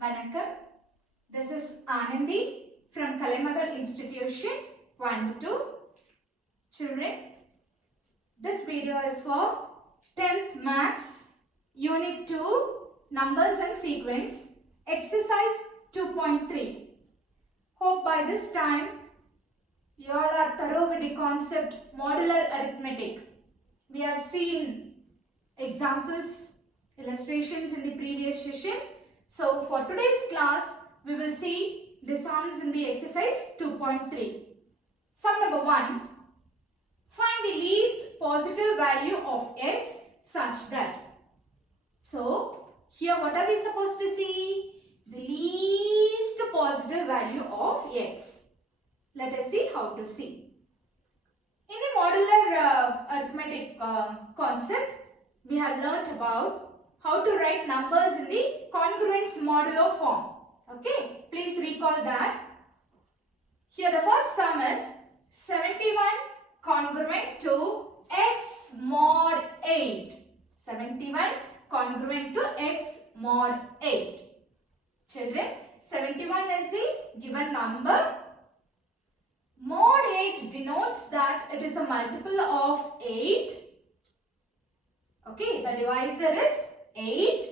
Vanakkam. This is Anandi from Kalaimagal Institution, Coimbatore. Children, this video is for 10th Maths, Unit 2, Numbers and Sequence, Exercise 2.3. Hope by this time you all are thorough with the concept modular arithmetic. We have seen examples, illustrations in the previous session. So for today's class, we will see the sums in the exercise 2.3. Sum number 1. Find the least positive value of x such that. So here what are we supposed to see? The least positive value of x. Let us see how to see. In the modular arithmetic concept, we have learnt about how to write numbers in the congruence modulo form. Okay, please recall that. Here the first sum is 71 congruent to x mod 8. 71 congruent to x mod 8. Children, 71 is the given number. Mod 8 denotes that it is a multiple of 8. Okay, the divisor is 8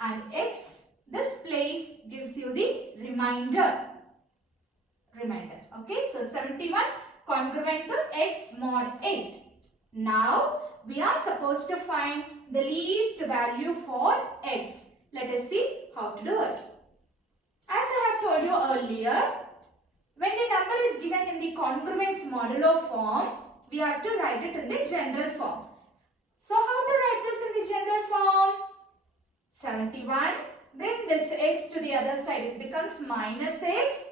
and x, this place gives you the remainder. Okay, so 71 congruent to x mod 8. Now, we are supposed to find the least value for x. Let us see how to do it. As I have told you earlier, when the number is given in the congruence modulo form, we have to write it in the general form. So how to write this in the general form? 71, bring this x to the other side, it becomes minus x.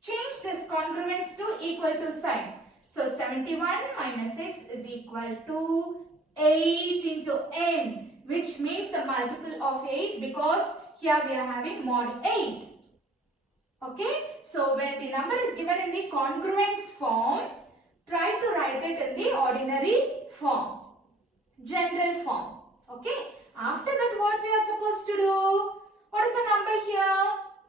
Change this congruence to equal to sign. So 71 minus x is equal to 8 into n, which means a multiple of 8 because here we are having mod 8. Okay, so when the number is given in the congruence form, try to write it in the ordinary form, general form. Okay, after that what we are supposed to do? What is the number here?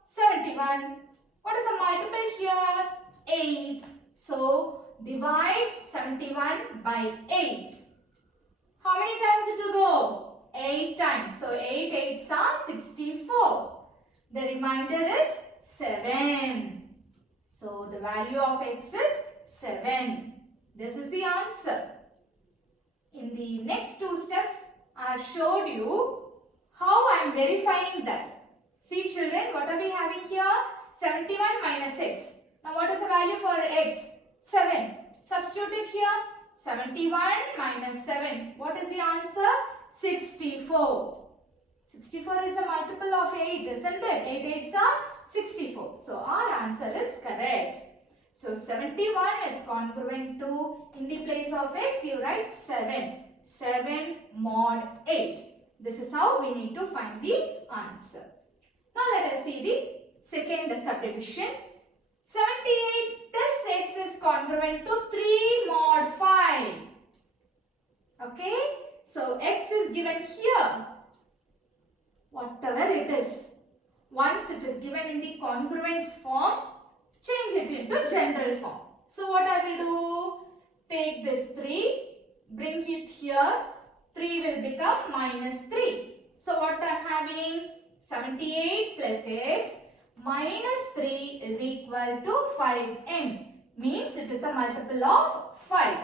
71. What is the multiple here? 8. So divide 71 by 8. How many times it will go? 8 times. So 8 8s are 64. The remainder is 7. So the value of x is 7. This is the answer. In the next two steps, I have showed you how I am verifying that. See children, what are we having here? 71 minus x. Now what is the value for x? 7. Substitute it here. 71 minus 7. What is the answer? 64. 64 is a multiple of 8, isn't it? 8 8s are 64. So our answer is correct. So 71 is congruent to, in the place of x, you write 7. 7 mod 8. This is how we need to find the answer. Now let us see the second subdivision. 78 plus x is congruent to 3 mod 5. Okay. So x is given here. Whatever it is. Once it is given in the congruence form, change it into general form. So what I will do? Take this 3, bring it here. 3 will become minus 3. So what I am having? 78 plus x minus 3 is equal to 5n. Means it is a multiple of 5.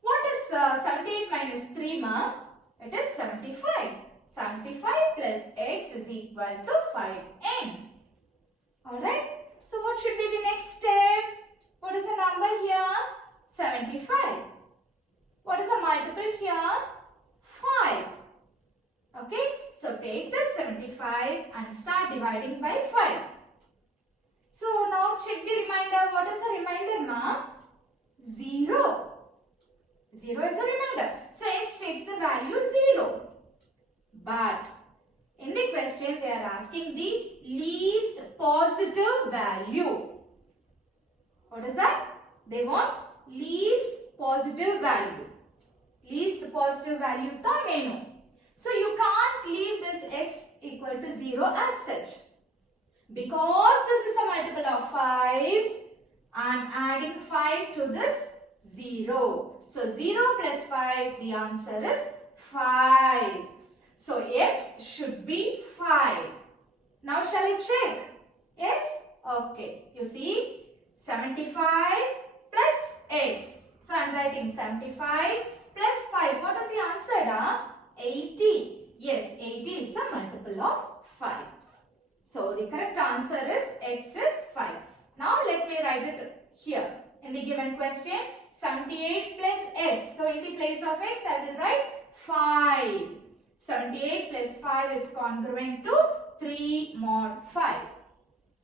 What is 78 minus 3 ma? It is 75. 75 plus x is equal to 5n. Alright. So what should be the next step? What is the number here? 75. What is the multiple here? 5. Okay. So take this 75 and start dividing by 5. So now check the remainder. What is the remainder, ma? 0. 0 is the remainder. So x takes the value 0. But in the question they are asking the least positive value. What is that? They want least positive value. Least positive value ta menu. So you can't leave this x equal equal to 0 as such. Because this is a multiple of 5, I am adding 5 to this 0. So 0 plus 5, the answer is 5. So x should be 5. Now shall I check? Yes? Okay. You see 75 plus x. So I am writing 75 plus 5. What is the answer? 80. Yes, 80 is a multiple of 5. So the correct answer is x is 5. Now let me write it here. In the given question, 78 plus x. So in the place of x, I will write 5. 78 plus 5 is congruent to 3 mod 5.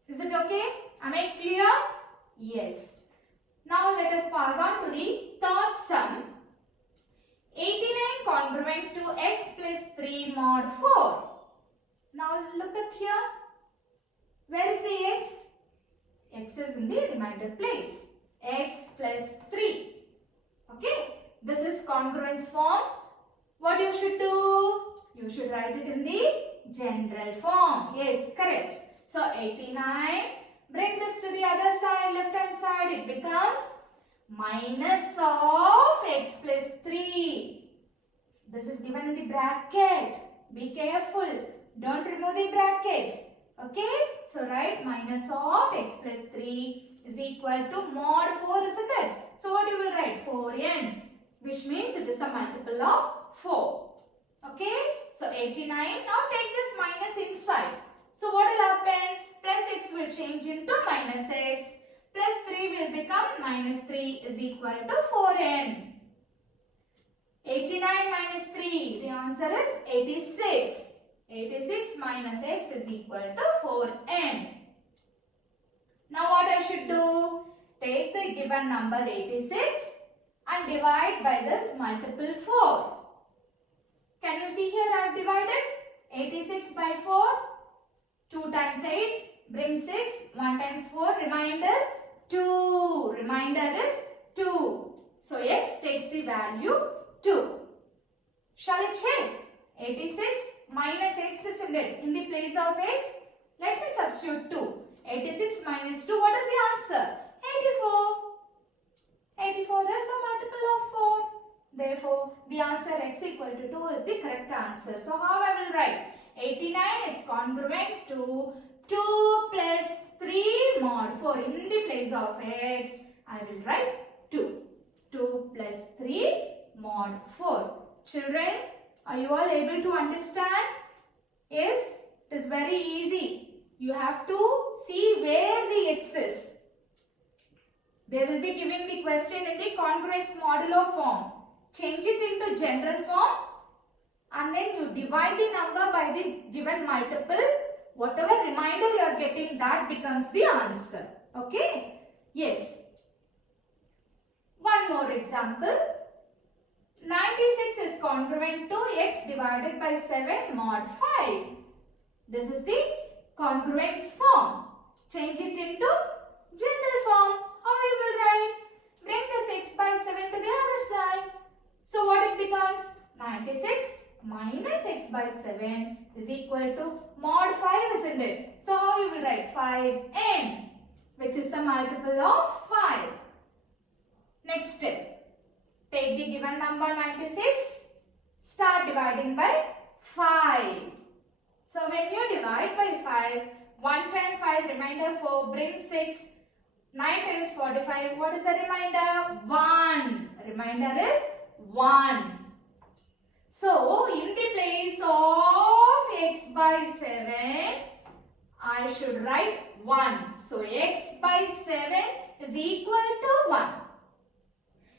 Is it okay? Am I clear? Yes. Now let us pass on to the third sum. 89 congruent to x plus 3 mod 4. Now look at here. Where is the x? X is in the remainder place. X plus 3. Okay. This is congruence form. What you should do? You should write it in the general form. Yes, correct. So 89. Bring this to the other side, left hand side. It becomes minus of x plus 3. This is given in the bracket. Be careful. Don't remove the bracket. Okay. So write minus of x plus 3 is equal to mod 4, isn't it? So what you will write? 4n, which means it is a multiple of 4. Okay. So 89. Now take this minus inside. So what will happen? Plus x will change into minus x. Plus 3 will become minus 3 is equal to 4n. 89 minus 3. The answer is 86. 86 minus x is equal to 4n. Now what I should do? Take the given number 86 and divide by this multiple 4. Can you see here I have divided? 86 by 4. 2 times 8 brings 6. 1 times 4 remainder 2. Remainder is 2. So x takes the value 2. Shall I check? 86 minus x is in the place of x. Let me substitute 2. 86 minus 2. What is the answer? 84. 84 is a multiple of 4. Therefore, the answer x equal to 2 is the correct answer. So how I will write? 89 is congruent to 2 plus 3 mod 4. In the place of x, I will write 2. 2 plus 3 mod 4. Children, are you all able to understand? Yes, it is very easy. You have to see where the x is. They will be giving the question in the congruence modulo form. Change it into general form and then you divide the number by the given multiple. Whatever remainder you are getting, that becomes the answer. Okay? Yes. One more example. 96 is congruent to x divided by 7 mod 5. This is the congruence form. Change it into general form. How you will write? Bring this x by 7 to the other side. So what it becomes? 96 minus x by 7 is equal to mod 5, isn't it? So how you will write? 5n, which is the multiple of 5. Next step. Take the given number 96. Start dividing by 5. So when you divide by 5, 1 times 5 remainder 4 brings 6. 9 times 45, what is the remainder? 1. Remainder is 1. So in the place of x by 7, I should write 1. So x by 7 is equal to 1.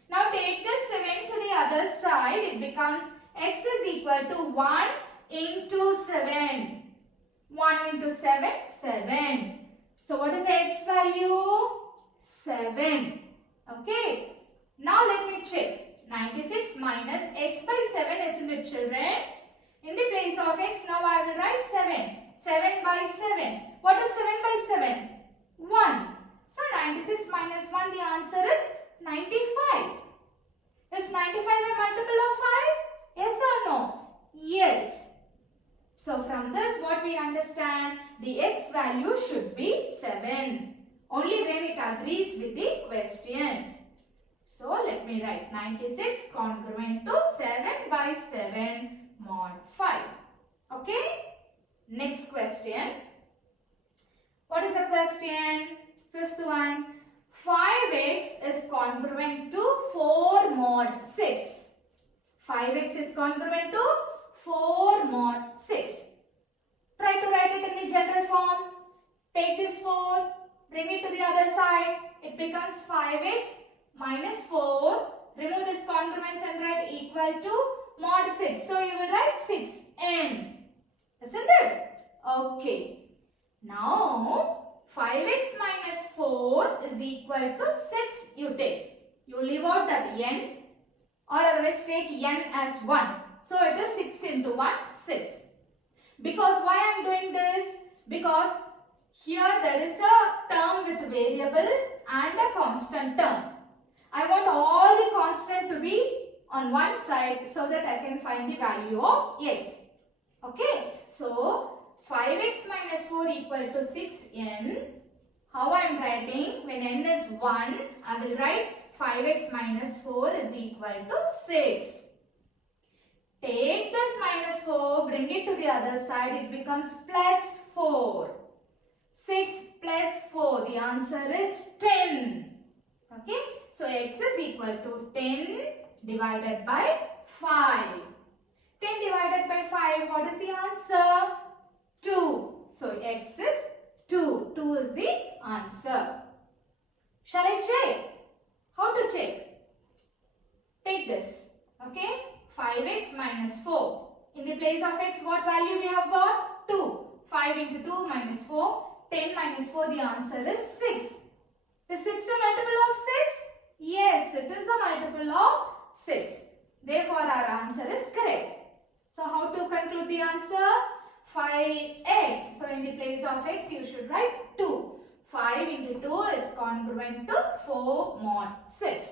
Now take this 7 to the other side. It becomes x is equal to 1 into 7. 1 into 7, 7. So what is the x value? 7. Okay. Now let me check. 96 minus x by 7, isn't it, children? In the place of x, now I will write 7. 7 by 7. What is 7 by 7? 1. So 96 minus 1, the answer is 95. Is 95 a multiple of 5? Yes or no? Yes. So from this, what what we understand? The x value should be 7. Only then it agrees with the question. So let me write 96 congruent to 7 by 7 mod 5. Okay? Next question. What is the question? Fifth one. 5x is congruent to 4 mod 6. 5x is congruent to 4 mod 6. Try to write it in the general form. Take this 4, bring it to the other side. It becomes 5x minus 4. Remove this congruence and write equal to mod 6. So you will write 6n. Isn't it? Okay. Now 5x minus 4 is equal to 6 you take. You leave out that n or otherwise take n as 1. So it is 6 into 1, 6. Because why I am doing this? Because here there is a term with variable and a constant term. I want all the constant to be on one side so that I can find the value of x. Okay. So 5x minus 4 equal to 6n. How I am writing? When n is 1, I will write 5x minus 4 is equal to 6. Take this minus 4, bring it to the other side, it becomes plus 4. 6 plus 4, the answer is 10. Okay, so x is equal to 10 divided by 5. 10 divided by 5, what is the answer? 2. So x is 2. 2 is the answer. Shall I check? How to check? Take this. Okay. 5x minus 4. In the place of x, what value we have got? 2. 5 into 2 minus 4. 10 minus 4, the answer is 6. Is 6 a multiple of 6? Yes, it is a multiple of 6. Therefore, our answer is correct. So, how to conclude the answer? 5x. So, in the place of x, you should write 2. 5 into 2 is congruent to 4 mod 6.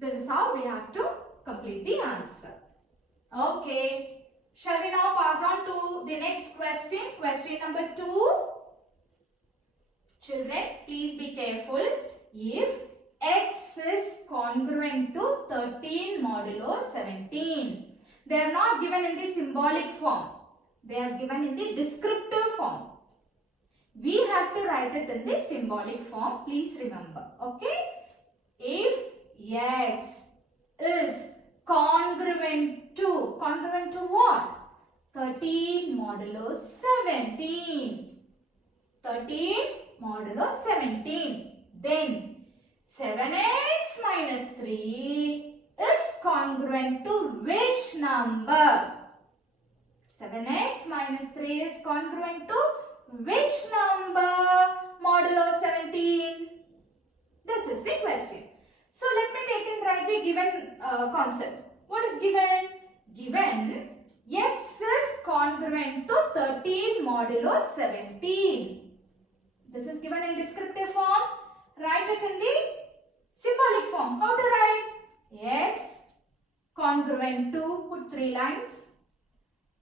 This is how we have to complete the answer. Okay. Shall we now pass on to the next question? Question number 2. Children, please be careful. If x is congruent to 13 modulo 17. They are not given in the symbolic form. They are given in the descriptive form. We have to write it in the symbolic form. Please remember. Okay. If x is congruent to what? 13 modulo 17. 13 modulo 17. Then 7x minus 3 is congruent to which number? 7x minus 3 is congruent to which number modulo 17? This is the question. So let me take and write the given concept. What is given? Given x is congruent to 13 modulo 17. This is given in descriptive form. Write it in the symbolic form. How to write? X congruent to, put 3 lines.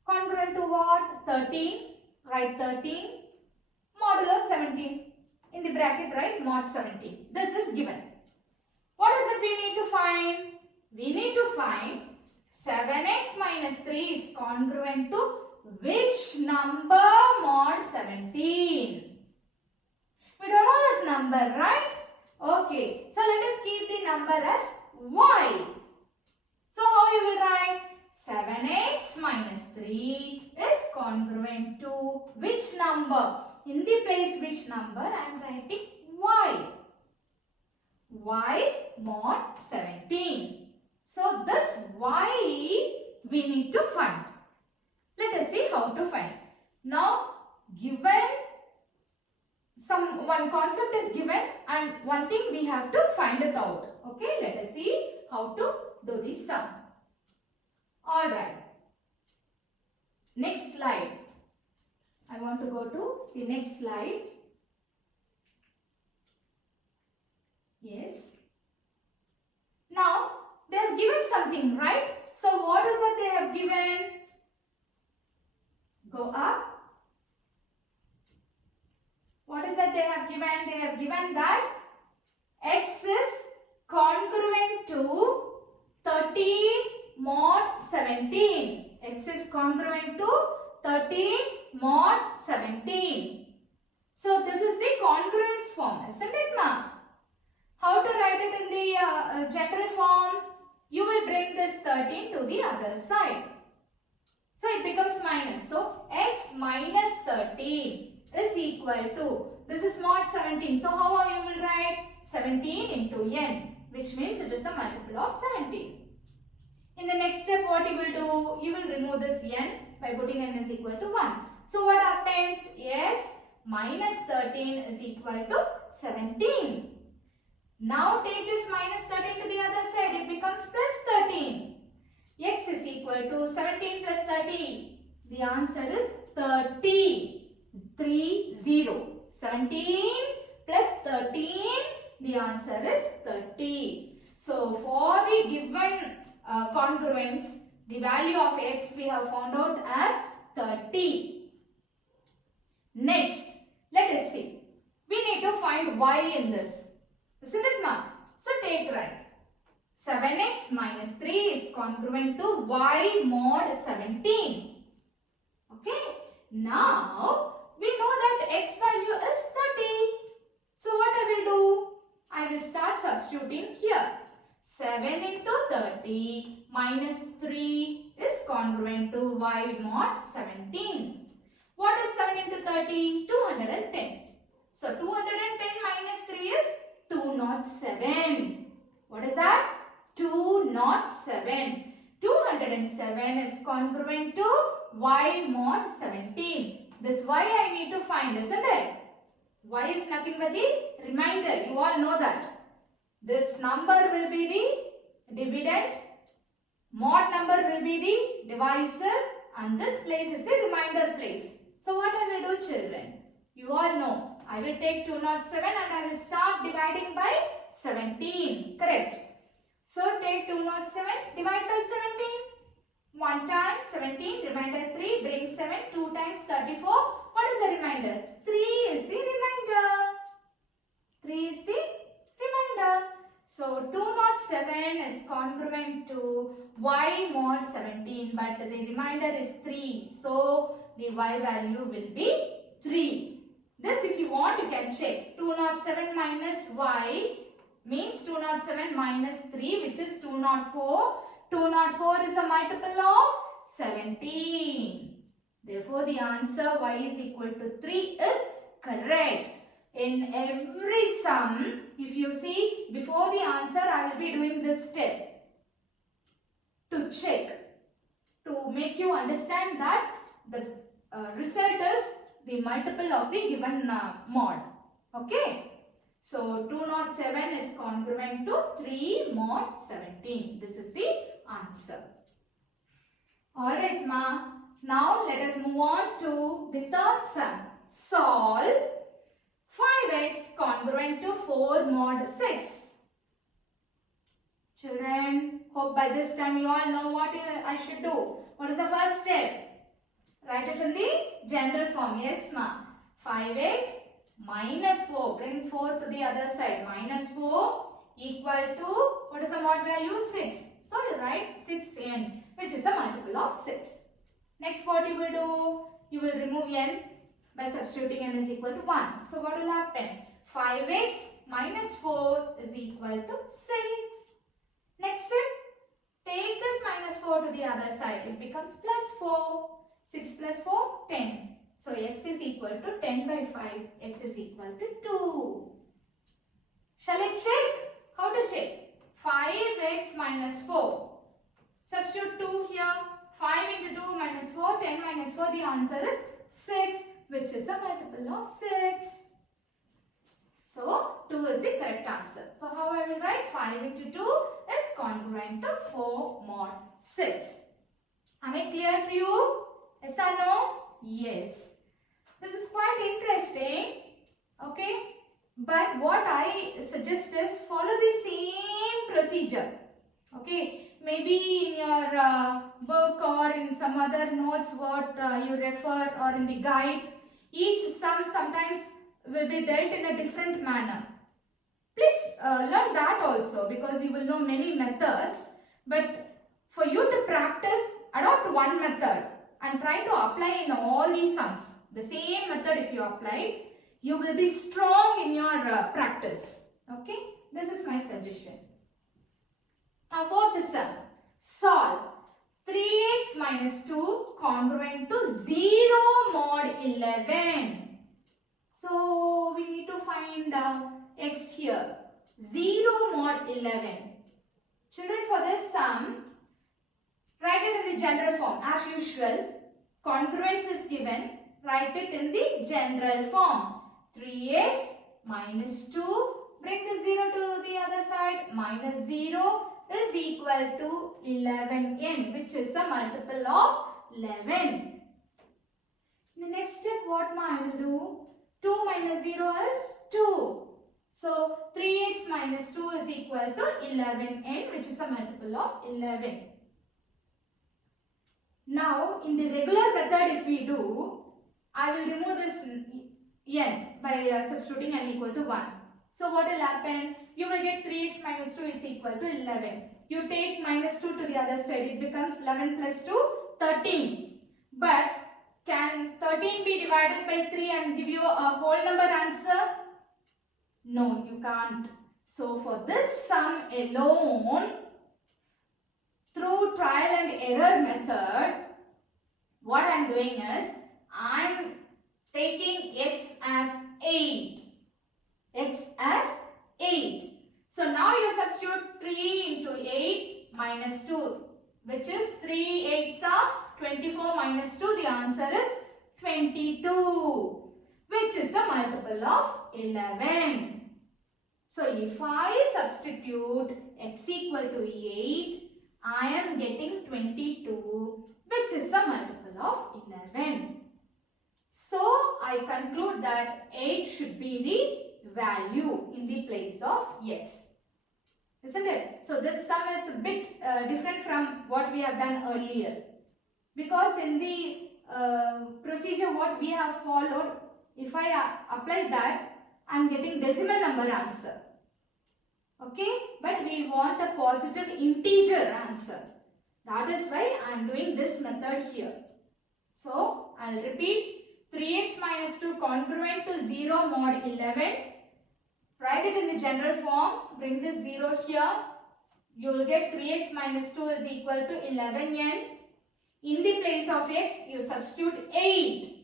Congruent to what? 13. Write 13. Modulo 17. In the bracket write mod 17. This is given. What is it we need to find? We need to find 7x minus 3 is congruent to which number mod 17? We don't know that number, right? Okay. So let us keep the number as y. So how you will write? 7x minus 3 is congruent to which number? In the place which number I am writing y. Y mod 17. So this y we need to find. Let us see how to find. Now given one concept is given and one thing we have to find it out. Okay, let us see how to do this sum. Alright. Next slide. I want to go to the next slide. Yes. Now, they have given something, right? So, what is that they have given? Go up. that they have given? They have given that x is congruent to 13 mod 17. X is congruent to 13 mod 17. So this is the congruence form, isn't it, ma? How to write it in the general form? You will bring this 13 to the other side. So it becomes minus. So x minus 13 is equal to, this is mod 17. So how you will write? 17 into n, which means it is a multiple of 17. In the next step, what you will do? You will remove this n by putting n is equal to 1. So what happens? X minus 13 is equal to 17. Now take this minus 13 to the other side. It becomes plus 13. X is equal to 17 plus 30. The answer is 30. 30. 17 plus 13. The answer is 30. So for the given congruence, the value of x we have found out as 30. Next, let us see. We need to find y in this. Isn't it, ma? So take right. 7x minus 3 is congruent to y mod 17. Okay. Now, we know that x value is 30. So what I will do? I will start substituting here. 7 into 30 minus 3 is congruent to y mod 17. What is 7 into 30? 210. So 210 minus 3 is 207. What is that? 207. 207 is congruent to y mod 17. This y I need to find, isn't it? Y is nothing but the remainder. You all know that. This number will be the dividend, mod number will be the divisor, and this place is the remainder place. So what I will do, children? You all know. I will take 207 and I will start dividing by 17. Correct. So take 207, divide by 17. 1 time 17, remainder 3, bring 7, 2 times 34. What is the remainder? 3 is the remainder. 3 is the remainder. So 207 is congruent to y mod 17, but the remainder is 3. So the y value will be 3. This if you want you can check. 207 minus y means 207 minus 3, which is 204. 204 is a multiple of 17. Therefore, the answer y is equal to 3 is correct. In every sum, if you see, before the answer, I will be doing this step to check, to make you understand that the result is the multiple of the given mod. Okay. So, 207 is congruent to 3 mod 17. This is the answer. Alright, ma. Now, let us move on to the third sum. Solve 5x congruent to 4 mod 6. Children, hope by this time you all know what I should do. What is the first step? Write it in the general form. Yes, ma. 5x minus 4. Bring 4 to the other side. Minus 4 equal to, what is the mod value? 6. So, you write 6n, which is a multiple of 6. Next, what you will do? You will remove n by substituting n is equal to 1. So, what will happen? 5x minus 4 is equal to 6. Next step, take this minus 4 to the other side. It becomes plus 4. 6 plus 4, 10. So, x is equal to 10 by 5. X is equal to 2. Shall I check? How to check? 5x minus 4. Substitute 2 here. 5 into 2 minus 4, 10 minus 4. The answer is 6, which is a multiple of 6. So, 2 is the correct answer. So, how I will write? 5 into 2 is congruent to 4 mod 6. Am I clear to you? Yes or no? Yes. This is quite interesting. Okay. But what I suggest is follow the same procedure. Okay. Maybe in your book or in some other notes what you refer or in the guide. Each sum sometimes will be dealt in a different manner. Please learn that also, because you will know many methods, but for you to practice, adopt one method and try to apply in all these sums. The same method if you apply, you will be strong in your practice. Okay, this is my suggestion. Now for the sum, solve 3x minus 2 congruent to 0 mod 11. So we need to find x here, 0 mod 11. Children, for this sum, write it in the general form as usual. Congruence is given, write it in the general form. 3x minus 2, bring the 0 to the other side, minus 0 is equal to 11n, which is a multiple of 11. In the next step, what I will do? 2 minus 0 is 2. So 3x minus 2 is equal to 11n, which is a multiple of 11. Now, in the regular method, if we do, I will remove this n by substituting n equal to 1. So what will happen? You will get 3x minus 2 is equal to 11. You take minus 2 to the other side. It becomes 11 plus 2, 13. But can 13 be divided by 3 and give you a whole number answer? No, you can't. So for this sum alone, through trial and error method, what I am doing is, I am taking x as 8. X as 8. So now you substitute 3 into 8 minus 2, which is 3 8s are 24 minus 2. The answer is 22, which is a multiple of 11. So if I substitute x equal to 8, I am getting 22, which is a multiple of 11. So I conclude that 8 should be the value in the place of x. Isn't it? So this sum is a bit different from what we have done earlier. Because in the procedure what we have followed, if I apply that, I am getting decimal number answer. Okay, but we want a positive integer answer. That is why I am doing this method here. So I will repeat, 3x minus 2 congruent to 0 mod 11. Write it in the general form. Bring this 0 here. You will get 3x minus 2 is equal to 11n. In the place of x, you substitute 8.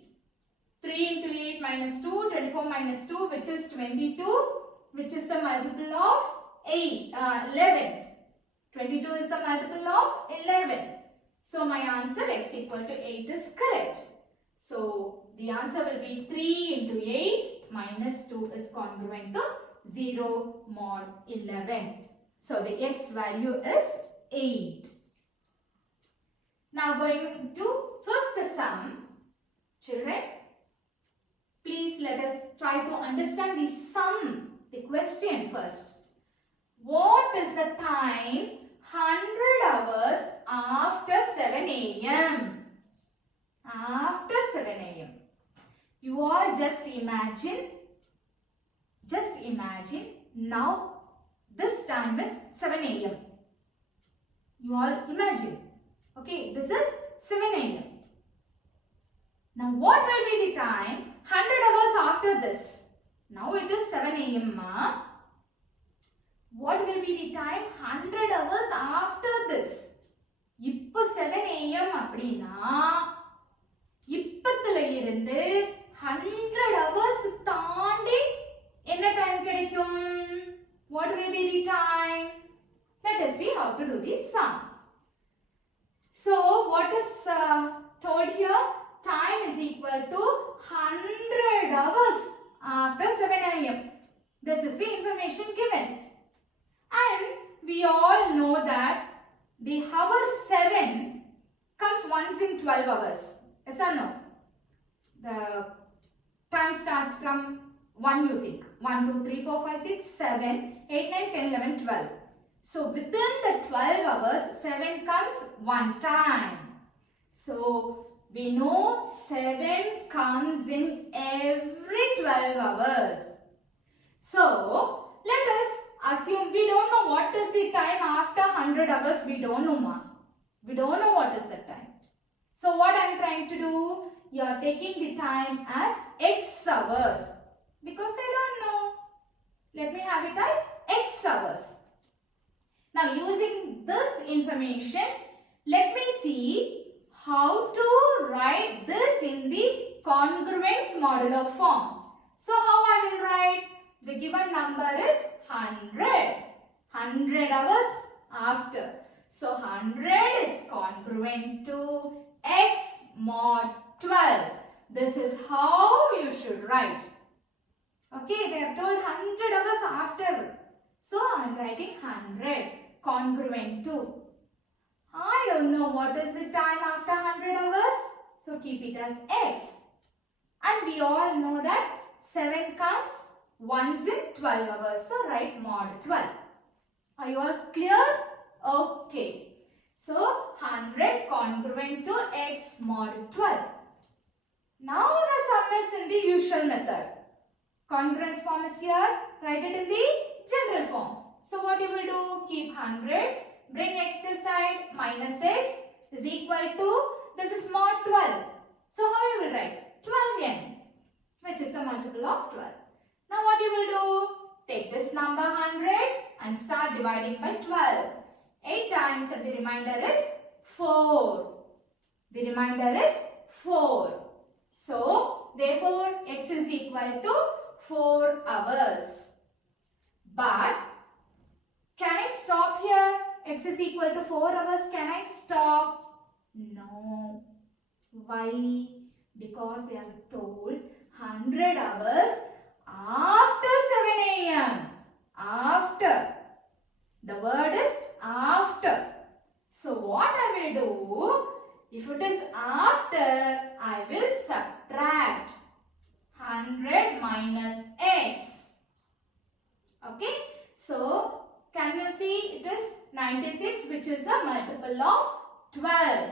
3 into 8 minus 2, 24 minus 2, which is 22, which is a multiple of 11. 22 is a multiple of 11. So my answer x equal to 8 is correct. So the answer will be 3 into 8 minus 2 is congruent to 0 mod 11. So the x value is 8. Now going to fifth sum. Children, please let us try to understand the sum, the question first. What is the time 100 hours after 7 a.m.? After 7 a.m. You all just imagine now this time is 7 a.m. You all imagine. Okay, this is 7 a.m. Now what will be the time 100 hours after this? Now it is 7 a.m. What will be the time 100 hours after this? இப்போ 7 a.m. அப்படினா இப்பத்துல இருந்து 100 hours தாண்டி என்ன time கிடைக்கும்? What will be the time? Let us see how to do this sum. So what is told here? Time is equal to 100 hours after 7 a.m. This is the information given. And we all know that the hour 7 comes once in 12 hours. Yes or no? The time starts from 1, you think. 1, 2, 3, 4, 5, 6, 7, 8, 9, 10, 11, 12. So within the 12 hours, 7 comes one time. So We know 7 comes in every 12 hours. So, let us assume we don't know what is the time after 100 hours. We don't know, ma. We don't know what is the time. So, what I am trying to do? You are taking the time as X hours. Because I don't know. Let me have it as X hours. Now, using this information, let me see how to write this in the congruence modular form. So, how I will write? The given number is 100. 100 hours after. So, 100 is congruent to X mod 12. This is how you should write. Okay, they have told 100 hours after. So, I am writing 100 congruent to. I don't know what is the time after 100 hours. So, keep it as X. And we all know that 7 comes once in 12 hours. So, write mod 12. Are you all clear? Okay. So, 100 congruent to X mod 12. Now, the sum is in the usual method. Congruence form is here. Write it in the general form. So, what you will do? Keep 100. Bring X this side. Minus X is equal to, this is mod 12. So, how you will write? 12n, which is a multiple of 12. Now, what you will do? Take this number 100 and start dividing by 12. 8 times and the remainder is 4. The remainder is 4. So, therefore, X is equal to 4 hours. But, can I stop here? X is equal to 4 hours. Can I stop? No. Why? Because they are told 100 hours after 7 a.m. After. The word is after. So, what I will do? If it is after, I will subtract 100 minus X. Okay. So, can you see it is 96, which is a multiple of 12.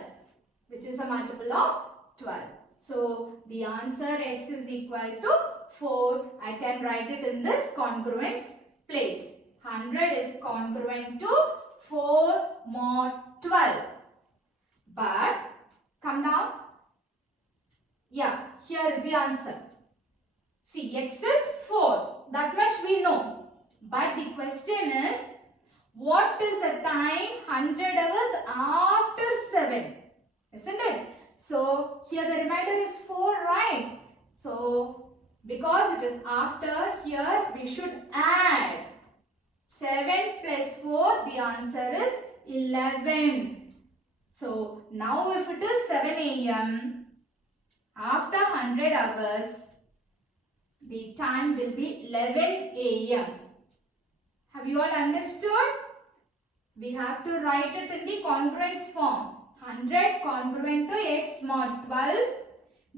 Which is a multiple of 12. So, the answer X is equal to 4. I can write it in this congruence place. 100 is congruent to 4 mod 12. But, come down. Yeah, here is the answer. See, X is 4. That much we know. But the question is, what is the time 100 hours after 7? Isn't it? So, here the remainder is 4, right? So, because it is after, here we should add 7 plus 4, the answer is 11. So, now if it is 7 a.m. after 100 hours, the time will be 11 a.m. Have you all understood? We have to write it in the congruence form. 100 congruent to X mod 12.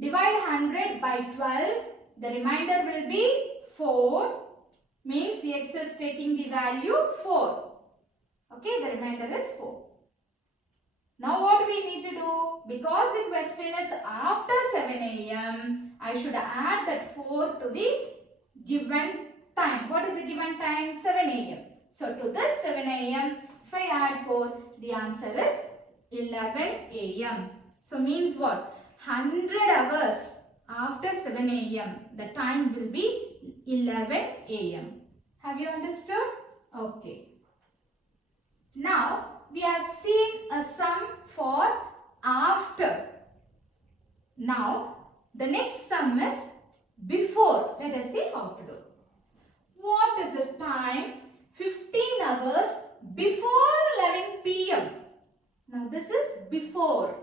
Divide 100 by 12. The remainder will be 4. Means X is taking the value 4. Okay, the remainder is 4. Now what we need to do? Because the question is after 7 a.m. I should add that 4 to the given time. What is the given time? 7 a.m. So to this 7 a.m. if I add 4, the answer is 11 a.m. So means what? 100 hours after 7 a.m. the time will be 11 a.m. Have you understood? Okay. Now we have seen a sum for after. Now the next sum is before. Let us see how to do. What is the time? 15 hours before 11 p.m. Now this is before.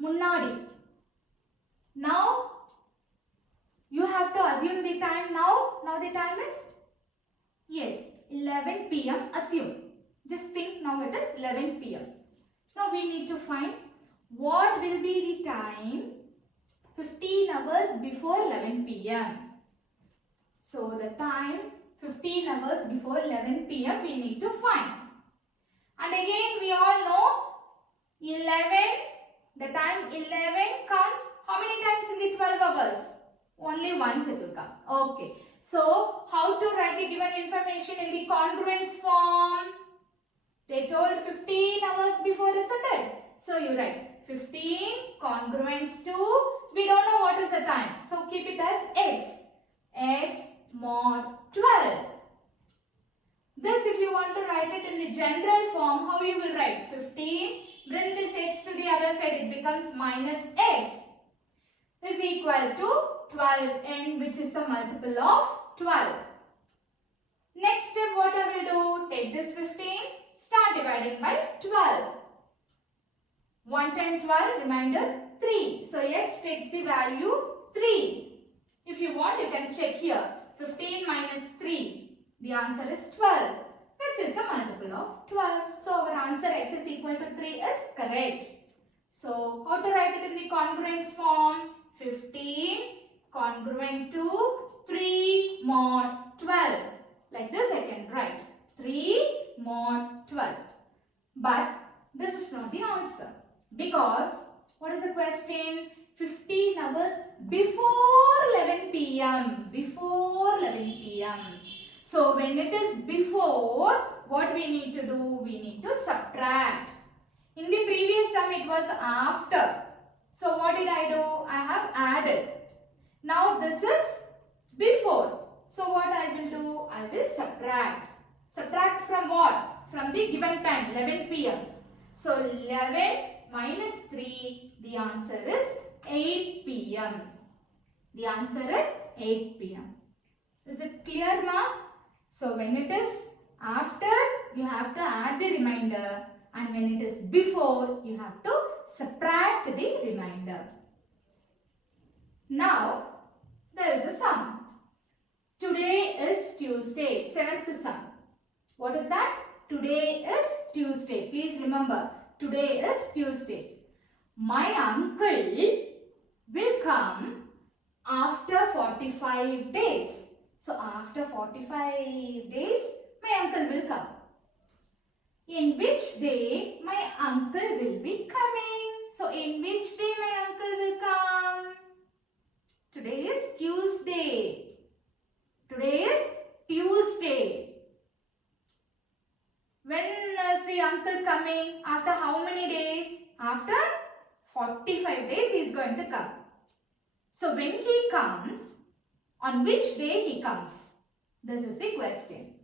Munnadi. Now you have to assume the time now. Now the time is? Yes, 11 p.m. Assume. Just think now it is 11 p.m. Now we need to find what will be the time 15 hours before 11 p.m. So the time 15 hours before 11 p.m. we need to find. And again we all know 11 The time 11 comes how many times in the 12 hours? Only once it will come. Okay. So, how to write the given information in the congruence form? They told 15 hours before, isn't it? So, you write 15 congruence to, we don't know what is the time. So, keep it as x. X mod 12. This, if you want to write it in the general form, how you will write? 15, bring this x to the other side, it becomes minus x is equal to 12n, which is a multiple of 12. Next step, what I will do? Take this 15, start dividing by 12. 1 times 12, remainder 3. So, x takes the value 3. If you want, you can check here. 15 minus 3. The answer is 12, which is a multiple of 12. So, our answer x is equal to 3 is correct. So, how to write it in the congruence form? 15 congruent to 3 mod 12. Like this I can write 3 mod 12. But this is not the answer. Because, what is the question? 15 hours before 11 p.m. Before 11 p.m. So, when it is before, what we need to do? We need to subtract. In the previous sum, it was after. So, what did I do? I have added. Now, this is before. So, what I will do? I will subtract. Subtract from what? From the given time, 11 p.m. So, 11 minus 3, the answer is 8 p.m. The answer is 8 p.m. Is it clear, ma? So, when it is after, you have to add the remainder, and when it is before, you have to subtract the remainder. Now, there is a sum. Today is Tuesday, 7th sum. What is that? Today is Tuesday. Please remember, today is Tuesday. My uncle will come after 45 days. So, after 45 days, my uncle will come. In which day my uncle will be coming? So, in which day my uncle will come? Today is Tuesday. Today is Tuesday. When is the uncle coming? After how many days? After 45 days he is going to come. So, when he comes, on which day he comes? This is the question.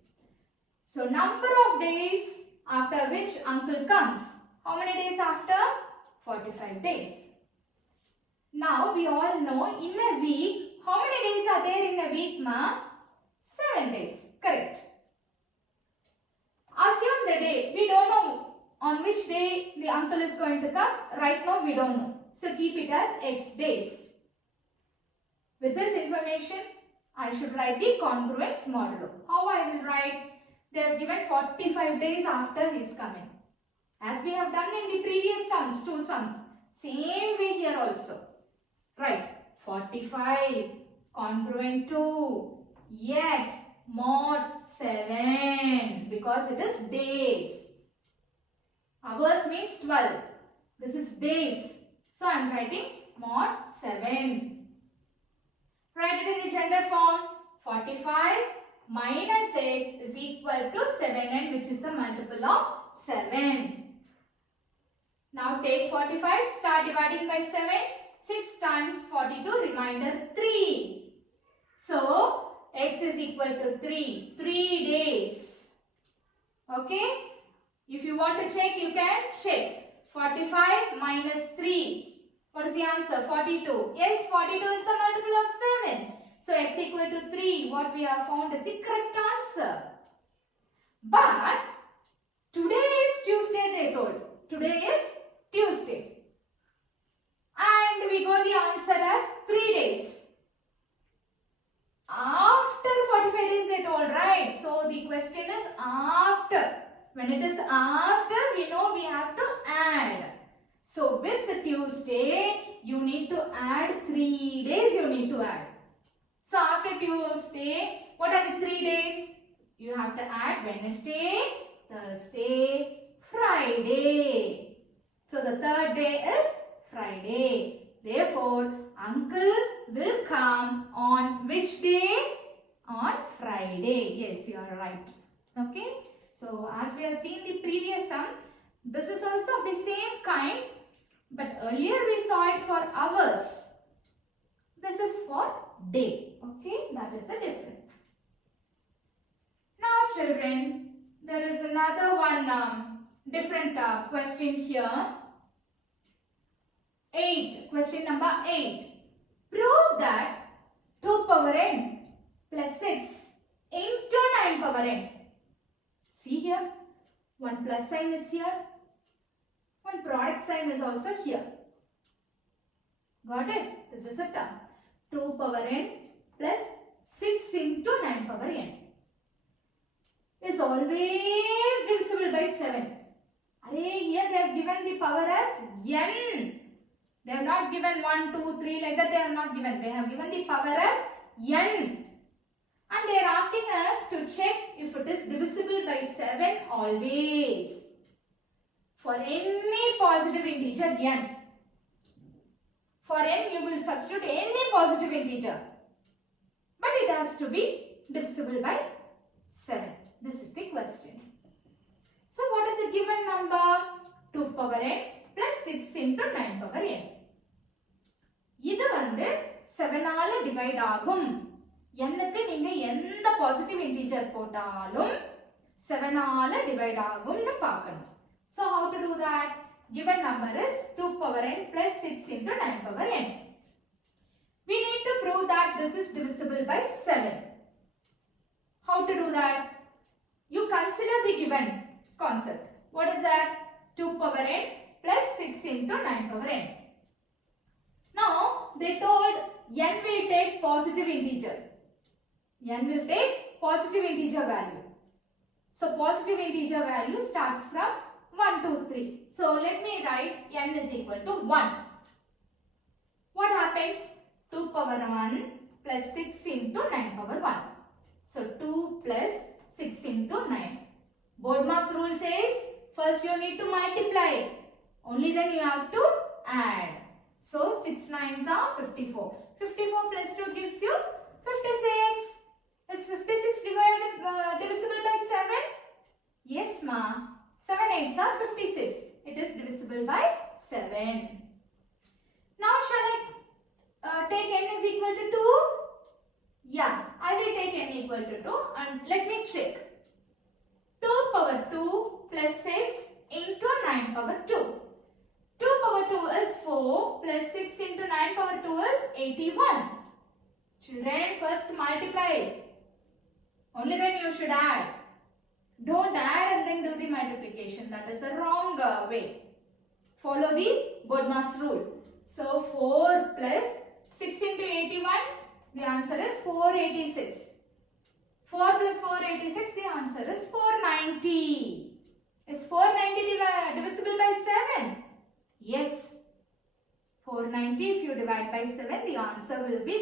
So, number of days after which uncle comes. How many days after? 45 days. Now, we all know in a week, how many days are there in a week, ma? 7 days. Correct. Assume the day. We don't know on which day the uncle is going to come. Right now, we don't know. So, keep it as x days. With this information, I should write the congruence modulo. How I will write? They have given 45 days after he is coming. As we have done in the previous sums, 2 sums. Same way here also. Right. 45 congruent to x mod 7. Because it is days. Hours means 12. This is days. So, I am writing mod 7. Write it in the general form. 45 minus x is equal to 7n, which is a multiple of 7. Now take 45, start dividing by 7. 6 times 42, remainder 3. So, x is equal to 3. 3 days. Okay? If you want to check, you can check. 45 minus 3. What is the answer? 42. Yes, 42 is the multiple of 7. So, x equal to 3. What we have found is the correct answer. But, today is Tuesday, they told. Today is Tuesday. And we got the answer as 3 days. After 45 days, they told, right? So, the question is after. When it is after, we know we have to add. So, with the Tuesday, you need to add 3 days you need to add. So, after Tuesday, what are the 3 days? You have to add Wednesday, Thursday, Friday. So, the third day is Friday. Therefore, uncle will come on which day? On Friday. Yes, you are right. Okay. So, as we have seen the previous sum, this is also of the same kind, but earlier we saw it for hours. This is for day. Okay, that is the difference. Now, children, there is another one different question here. 8. Question number 8. Prove that 2 power n plus 6 into 9 power n. See here, one plus sign is here, one product sign is also here. Got it? This is a term. 2 power n plus 6 into 9 power n is always divisible by 7. Here they have given the power as n. They have not given 1, 2, 3 like that. They have not given. They have given the power as n. And they are asking us to check if it is divisible by 7 always. For any positive integer n. For n you will substitute any positive integer. But it has to be divisible by 7. This is the question. So what is the given number? 2 power n plus 6 into 9 power n. இது வந்து 7 ஆல divide ஆகும். n-க்கு நீங்க எந்த positive integer போட்டாலும் 7 ஆல divide ஆகும்னு பார்க்கணும். So how to do that? Given number is 2 power n plus 6 into 9 power n. We need to prove that this is divisible by 7. How to do that? You consider the given concept. What is that? 2 power n plus 6 into 9 power n. Now, they told n will take positive integer. N will take positive integer value. So, positive integer value starts from 1, 2, 3. So, let me write n is equal to 1. What happens? 2 power 1 plus 6 into 9 power 1. So, 2 plus 6 into 9. Bodmas rule says, first you need to multiply. Only then you have to add. So, 6 9s are 54. 54 plus 2 gives you 56. Is 56 divisible by 7? Yes, ma. 7 8s are 56. It is divisible by 7. Now, shall I take n is equal to 2? Yeah, I will take n equal to 2 and let me check. 2 power 2 plus 6 into 9 power 2. 2 power 2 is 4 plus 6 into 9 power 2 is 81. Children, first multiply. Only then you should add. Don't add and then do the multiplication. That is a wrong way. Follow the Bodmas rule. So 4 plus 6 into 81, the answer is 486. 4 plus 486, the answer is 490. Is 490 divisible by 7? Yes. 490, if you divide by 7, the answer will be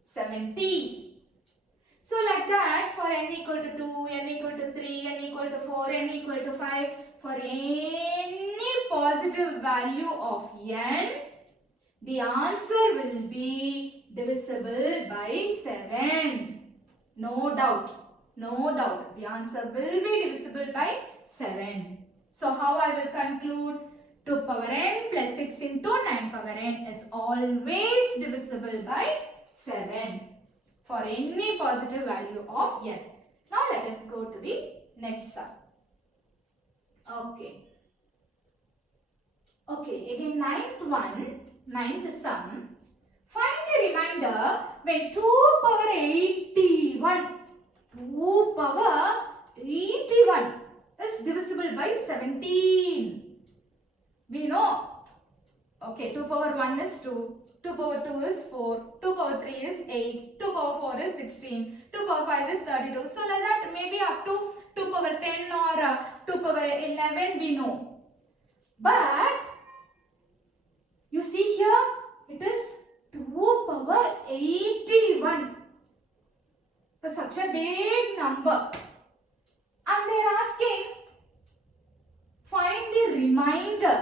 70. So like that, for n equal to 2, n equal to 3, n equal to 4, n equal to 5, for any positive value of n, the answer will be divisible by 7. No doubt. No doubt. The answer will be divisible by 7. So how I will conclude? 2 power n plus 6 into 9 power n is always divisible by 7 for any positive value of n. Now let us go to the next sum. Okay. Okay, again ninth sum. Find the remainder when 2 power 81. 2 power 81 is divisible by 17. We know. Okay, 2 power 1 is 2. 2 power 2 is 4. 2 power 3 is 8. 2 power 4 is 16. 2 power 5 is 32. So like that, maybe up to 2 power 10 or 2 power 11 we know. But you see here, it is 2 power 81. So such a big number. And they are asking, find the remainder.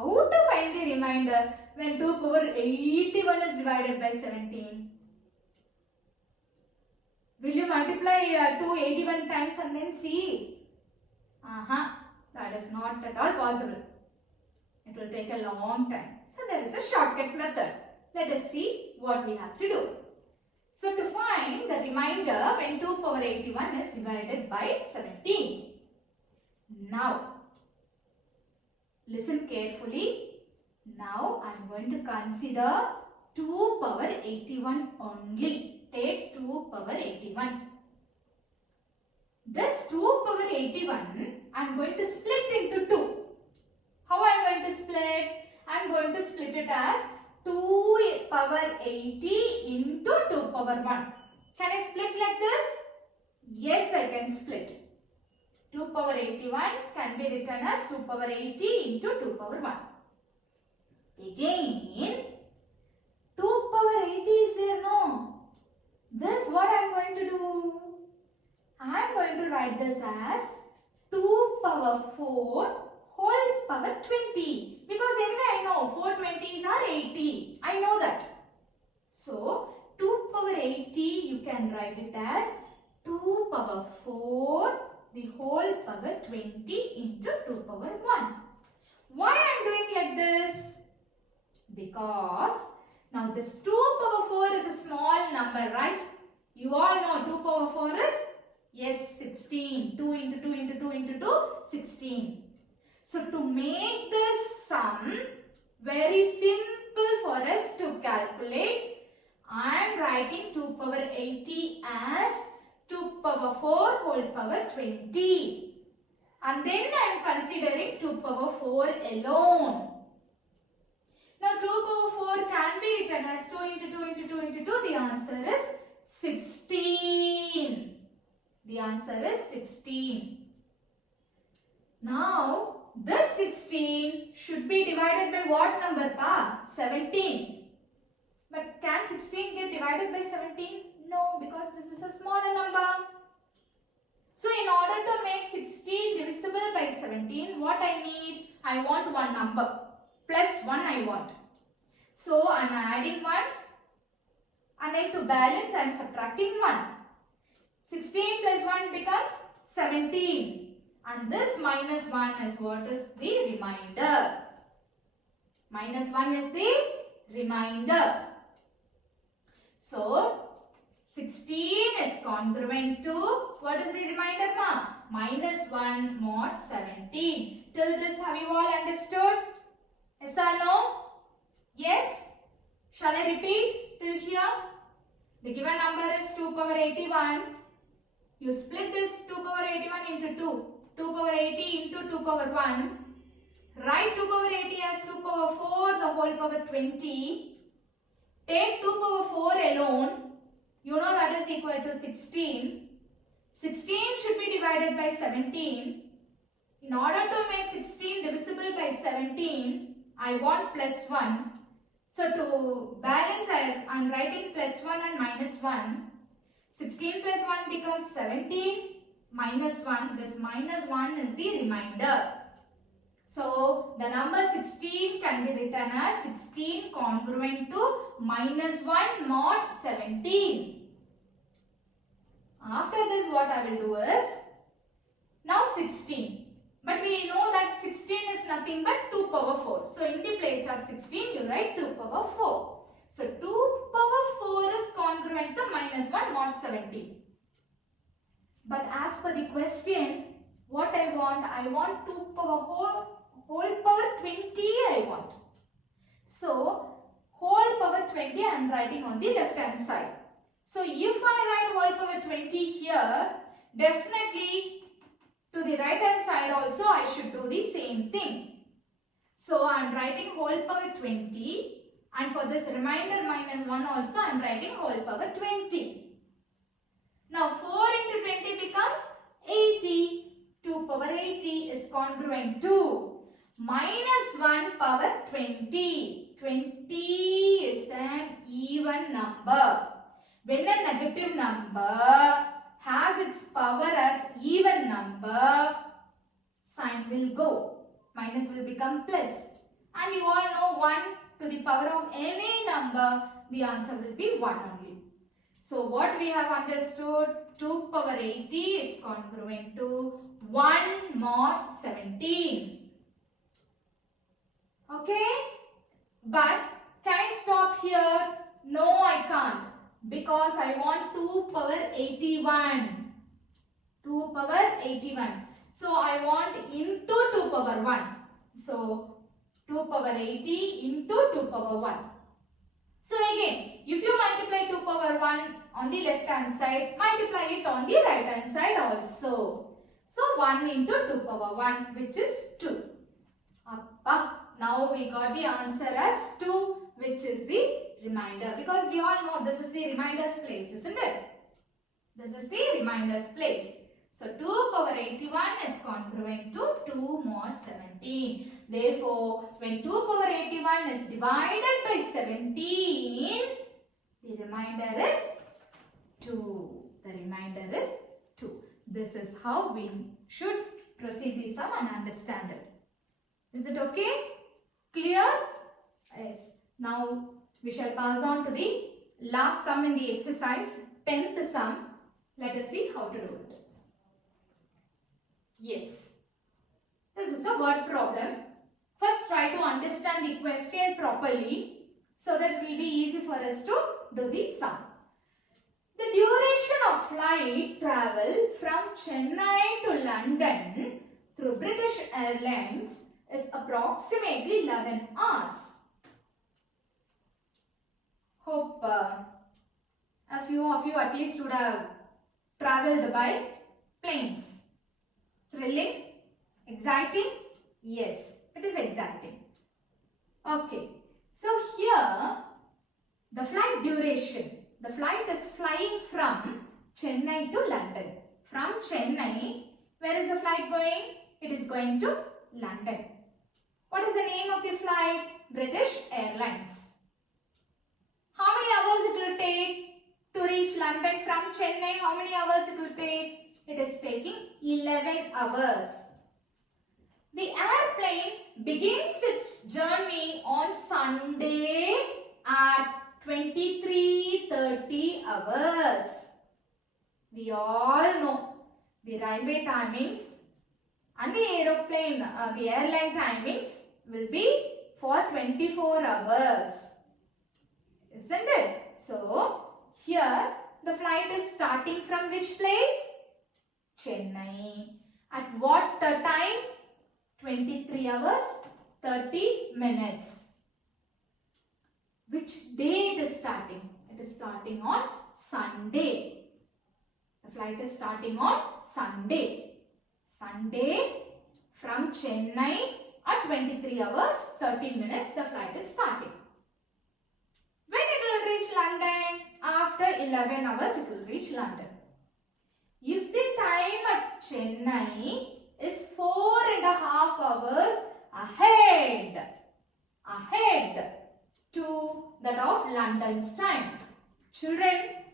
How to find the remainder when 2 power 81 is divided by 17? Will you multiply 281 times and then see? That is not at all possible. It will take a long time. So there is a shortcut method. Let us see what we have to do. So to find the remainder when 2 power 81 is divided by 17. Now, listen carefully. Now I am going to consider 2 power 81 only. Take 2 power 81. This 2 power 81 I am going to split into 2. How I am going to split? I am going to split it as 2 power 80 into 2 power 1. Can I split like this? Yes, I can split. 2 power 81 can be written as 2 power 80 into 2 power 1. Again, 2 power 80 is there, no? This what I am going to do? I am going to write this as 2 power 4 whole power 20. Because anyway I know 4 20s are 80. I know that. So 2 power 80 you can write it as 2 power 4 the whole power 20 into 2 power 1. Why I am doing like this? Because now this 2 power 4 is a small number, right? You all know 2 power 4 is, yes, 16. 2 into 2 into 2 into 2, 16. So to make this sum very simple for us to calculate, I am writing 2 power 80 as 2 power 4 whole power 20. And then I am considering 2 power 4 alone. Now 2 power 4 can be written as 2 into 2 into 2 into 2. The answer is 16. The answer is 16. Now this 16 should be divided by what number, pa? 17. But can 16 get divided by 17? No, because this is a smaller number. So in order to make 16 divisible by 17, what I need? I want one number. Plus 1 I want. So I am adding 1. And then to balance I am subtracting 1. 16 plus 1 becomes 17. And this minus 1 is what is the remainder. Minus 1 is the remainder. So 16 is congruent to, what is the remainder, ma? Minus 1 mod 17. Till this have you all understood? Yes or no? Yes? Shall I repeat till here? The given number is 2 power 81. You split this 2 power 81 into 2. 2 power 80 into 2 power 1. Write 2 power 80 as 2 power 4 the whole power 20. Take 2 power 4 alone. You know that is equal to 16. 16 should be divided by 17. In order to make 16 divisible by 17, I want plus 1. So to balance, I am writing plus 1 and minus 1. 16 plus 1 becomes 17. Minus 1. This minus 1 is the remainder. So the number 16 can be written as 16 congruent to minus 1 mod 17. After this what I will do is, now 16. But we know that 16 is nothing but 2 power 4. So in the place of 16 you write 2 power 4. So 2 power 4 is congruent to minus 1 mod 17. But as per the question, what I want 2 power whole power 20 I want. So whole power 20 I am writing on the left hand side. So if I write whole power 20 here, definitely to the right hand side also I should do the same thing. So I am writing whole power 20, and for this remainder minus 1 also I am writing whole power 20. Now 4 into 20 becomes 80. 2 power 80 is congruent to minus 1 power 20. 20 is an even number. When a negative number has its power as even number, sign will go. Minus will become plus. and you all know 1 to the power of any number, the answer will be 1 only. So what we have understood, 2 power 80 is congruent to 1 mod 17. Okay? But can I stop here? No, I can't. Because I want 2 power 81. 2 power 81. So I want into 2 power 1. So 2 power 80 into 2 power 1. So again, if you multiply 2 power 1 on the left hand side, multiply it on the right hand side also. So 1 into 2 power 1, which is 2. Appa. Now we got the answer as 2, which is the remainder. Because we all know this is the reminder's place, isn't it? This is the reminder's place. So 2 power 81 is congruent to 2 mod 17. Therefore, when 2 power 81 is divided by 17, the remainder is 2. The remainder is 2. This is how we should proceed the sum and understand it. Is it okay? Clear? Yes. Now we shall pass on to the last sum in the exercise, 10th sum. Let us see how to do it. Yes. This is a word problem. First try to understand the question properly so that it will be easy for us to do the sum. The duration of flight travel from Chennai to London through British Airlines is approximately 11 hours. Hope a few of you at least would have travelled by planes. Thrilling? Exciting? Yes, it is exciting. Okay, so here the flight duration. The flight is flying from Chennai to London. From Chennai, where is the flight going? It is going to London. What is the name of the flight? British Airlines. How many hours it will take to reach London from Chennai? How many hours it will take? It is taking 11 hours. The airplane begins its journey on Sunday at 23:30 hours. We all know the railway timings and the aeroplane, the airline timings will be for 24 hours. Isn't it? So, here the flight is starting from which place? Chennai. At what time? 23 hours 30 minutes. Which day it is starting? It is starting on Sunday. The flight is starting on Sunday. Sunday from Chennai at 23 hours 30 minutes the flight is starting. When it will reach London? After 11 hours it will reach London. If the time at Chennai is 4.5 hours ahead to that of London's time. Children,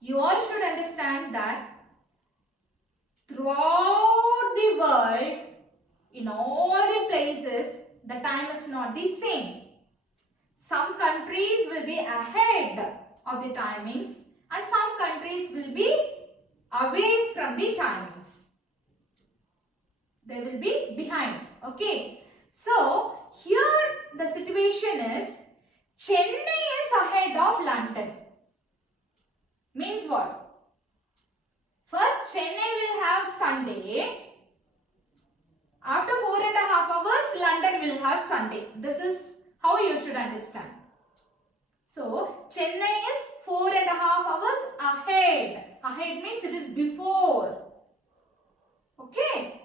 you all should understand that throughout the world, in all the places, the time is not the same. Some countries will be ahead of the timings and some countries will be away from the timings. They will be behind. Okay. So, here the situation is Chennai is ahead of London. Means what? First, Chennai will have Sunday. After 4.5 hours, London will have Sunday. This is how you should understand. So, Chennai is 4.5 hours ahead. Ahead means it is before. Okay.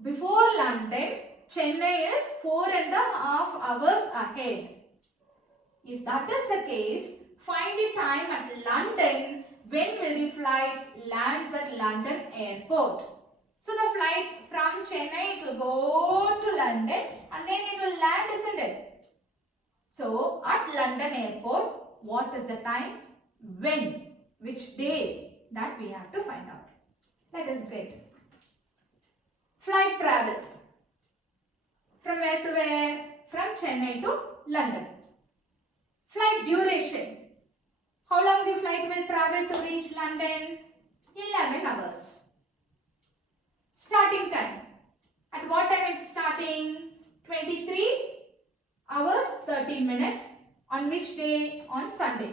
Before London, Chennai is 4.5 hours ahead. If that is the case, find the time at London. When will the flight lands at London airport? So the flight from Chennai, it will go to London and then it will land, isn't it? So at London airport, what is the time? When? Which day? That we have to find out. Let us get. Flight travel. From where to where? from Chennai to London. Flight duration. How long the flight will travel to reach London? 11 hours. Starting time. At what time it's starting? 23 hours 13 minutes. On which day? On Sunday.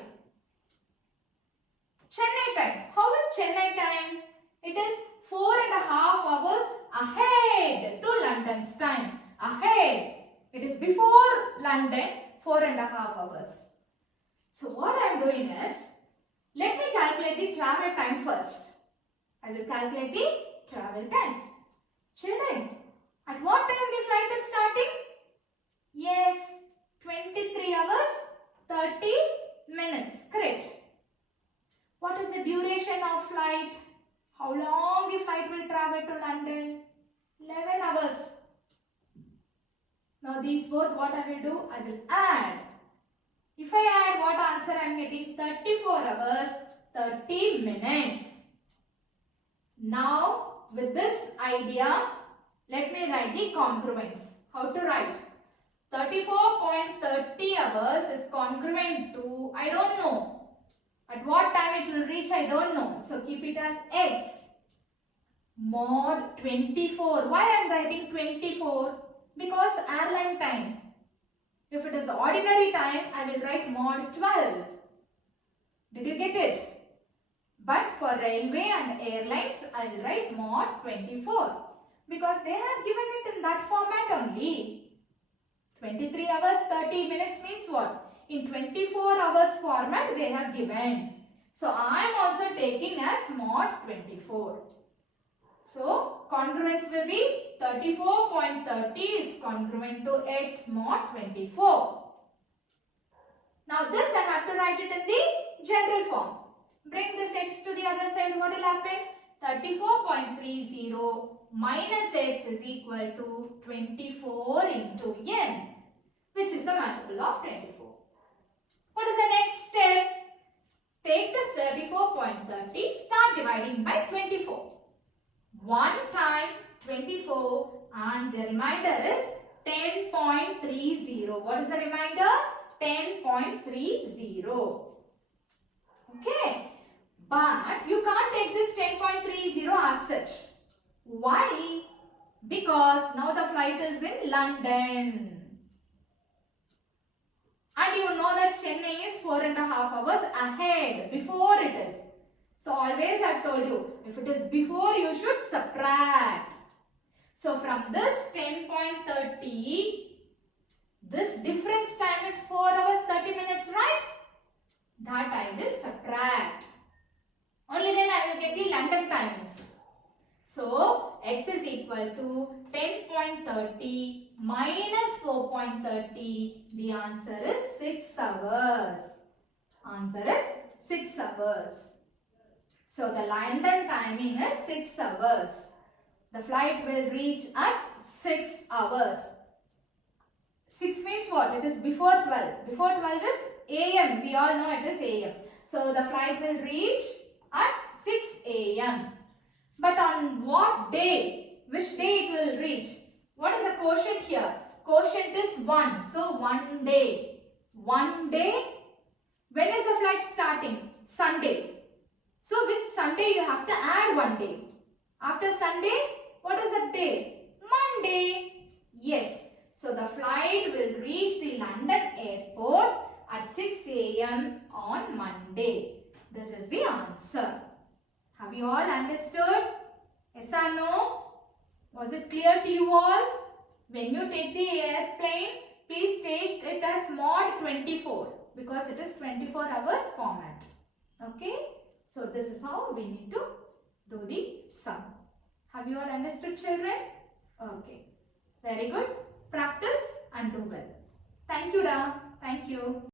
Chennai time. How is Chennai time? It is 4.5 hours ahead to London's time. Ahead. It is before London 4.5 hours. So what I am doing is, let me calculate the travel time first. I will calculate the travel time. Children, at what time the flight is starting? Yes, 23 hours 30 minutes. Correct. What is the duration of flight? How long the flight will travel to London? 11 hours. Now these both, what I will do? I will add. If I add, what answer I am getting? 34 hours 30 minutes. Now with this idea, let me write the congruence. How to write? 34.30 hours is congruent to, I don't know. At what time it will reach, I don't know. So keep it as x mod 24. Why I am writing 24? Because airline time. If it is ordinary time, I will write mod 12. Did you get it? But for railway and airlines, I will write mod 24. Because they have given it in that format only. 23 hours 30 minutes means what? In 24 hours format they have given. So I am also taking as mod 24. So congruence will be 34.30 is congruent to x mod 24. Now this I have to write it in the general form. Bring this x to the other side. What will happen? 34.30 minus x is equal to 24 into n, which is a multiple of 24. What is the next step? Take this 34.30, start dividing by 24. 1 time 24 and the remainder is 10.30. What is the remainder? 10.30. Okay. But you can't take this 10.30 as such. Why? Because now the flight is in London. And you know that Chennai is 4.5 hours ahead, before it is. So always I have told you, if it is before, you should subtract. So from this 10.30, this difference time is 4 hours 30 minutes, right? That I will subtract. Only then I will get the London timings. So x is equal to 10.30 minus 4.30. The answer is 6 hours. Answer is 6 hours. So the London timing is 6 hours. The flight will reach at 6 hours. 6 means what? It is before 12. Before 12 is AM. We all know it is AM. So the flight will reach at 6 AM. But on what day? Which day it will reach? What is the quotient here? Quotient is 1. So 1 day. 1 day. When is the flight starting? Sunday. So with Sunday you have to add 1 day. After Sunday, what is the day? Monday. Yes. So the flight will reach the London airport at 6 AM on Monday. This is the answer. Have you all understood? Yes or no? Was it clear to you all? When you take the airplane, please take it as mod 24 because it is 24 hours format. Okay? So this is how we need to do the sum. Have you all understood, children? Okay. Very good. Practice and do well. Thank you, Da. Thank you.